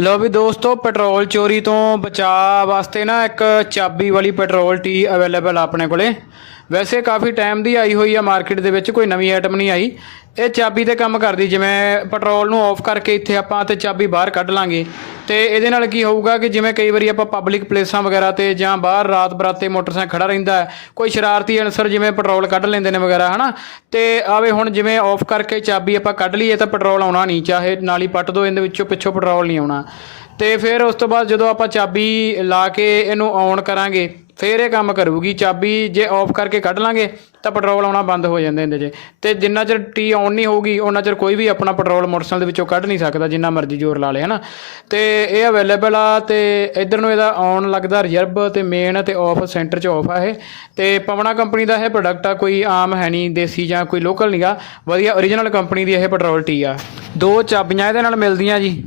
ਲੋ ਵੀ ਦੋਸਤੋ, ਪੈਟਰੋਲ ਚੋਰੀ ਤੋਂ ਬਚਾਅ ਵਾਸਤੇ ਨਾ ਇੱਕ ਚਾਬੀ ਵਾਲੀ ਪੈਟਰੋਲ ਟੀ ਅਵੇਲੇਬਲ ਆਪਣੇ ਕੋਲੇ। ਵੈਸੇ ਕਾਫੀ ਟਾਈਮ ਦੀ ਆਈ ਹੋਈ ਆ ਮਾਰਕੀਟ ਦੇ ਵਿੱਚ, ਕੋਈ ਨਵੀਂ ਆਈਟਮ ਨਹੀਂ ਆਈ। ਇਹ ਚਾਬੀ ਤੇ ਕੰਮ ਕਰਦੀ, ਜਿਵੇਂ ਪੈਟਰੋਲ ਨੂੰ ਆਫ ਕਰਕੇ ਇੱਥੇ ਆਪਾਂ ਤੇ ਚਾਬੀ ਬਾਹਰ ਕੱਢ ਲਾਂਗੇ। ਤੇ ਇਹਦੇ ਨਾਲ ਕੀ ਹੋਊਗਾ ਕਿ ਜਿਵੇਂ ਕਈ ਵਾਰੀ ਆਪਾਂ ਪਬਲਿਕ ਪਲੇਸਾਂ ਵਗੈਰਾ ਤੇ ਜਾਂ ਬਾਹਰ ਰਾਤ ਬਰਾਤੇ ਮੋਟਰਸਾਈਕਲ ਖੜਾ ਰਹਿੰਦਾ ਹੈ, ਕੋਈ ਸ਼ਰਾਰਤੀ ਅਨਸਰ ਜਿਵੇਂ ਪੈਟਰੋਲ ਕੱਢ ਲੈਂਦੇ ਨੇ ਵਗੈਰਾ, ਹਨਾ? ਤੇ ਆਵੇ ਹੁਣ ਜਿਵੇਂ ਆਫ ਕਰਕੇ ਚਾਬੀ ਆਪਾਂ ਕੱਢ ਲਈਏ ਤਾਂ ਪੈਟਰੋਲ ਆਉਣਾ ਨਹੀਂ, ਚਾਹੇ ਨਾਲੀ ਪੱਟ ਦੋ, ਇਹਦੇ ਵਿੱਚੋਂ ਪਿੱਛੋਂ ਪੈਟਰੋਲ ਨਹੀਂ ਆਉਣਾ। ਤੇ ਫਿਰ ਉਸ ਤੋਂ ਬਾਅਦ ਜਦੋਂ ਆਪਾਂ ਚਾਬੀ ਲਾ ਕੇ ਇਹਨੂੰ ਔਨ ਕਰਾਂਗੇ ਫਿਰ ਇਹ ਕੰਮ ਕਰੂਗੀ, ਚਾਬੀ ਜੇ ਆਫ ਕਰਕੇ ਕੱਢ ਲਾਂਗੇ, ਤਾਂ ਪੈਟਰੋਲ ਆਉਣਾ ਬੰਦ ਹੋ ਜਾਂਦੇ ਇਹਦੇ 'ਚ ਤੇ ਜਿੰਨਾ ਚਿਰ ਟੀ ਔਨ ਨਹੀਂ ਹੋਊਗੀ, ਉਹਨਾਂ ਚਿਰ ਕੋਈ ਵੀ ਆਪਣਾ ਪੈਟਰੋਲ ਮੋਟਰਸਾਈਕਲ ਦੇ ਵਿੱਚੋਂ ਕੱਢ ਨਹੀਂ ਸਕਦਾ, ਜਿੰਨਾ ਮਰਜ਼ੀ ਜ਼ੋਰ ਲਾ ਲੇ, ਹਨਾ। ਤੇ ਇਹ ਅਵੇਲੇਬਲ ਆ, ਤੇ ਇਧਰ ਨੂੰ ਇਹਦਾ ਔਨ ਲੱਗਦਾ ਰਿਜ਼ਰਵ ਤੇ ਮੇਨ ਤੇ ਆਫ ਸੈਂਟਰ 'ਚ ਆਫ ਆ ਇਹ। ਤੇ ਪਵਨਾ ਕੰਪਨੀ ਦਾ ਇਹ ਪ੍ਰੋਡਕਟ ਆ, ਕੋਈ ਆਮ ਹੈ ਨਹੀਂ, ਦੇਸੀ ਜਾਂ ਕੋਈ ਲੋਕਲ ਨਹੀਂਗਾ ਵਧੀਆ origignal ਕੰਪਨੀ ਦੀ ਇਹ ਪੈਟਰੋਲ ਟੀ ਆ। ਦੋ ਚਾਬੀਆਂ ਇਹਦੇ ਨਾਲ ਮਿਲਦੀਆਂ ਜੀ।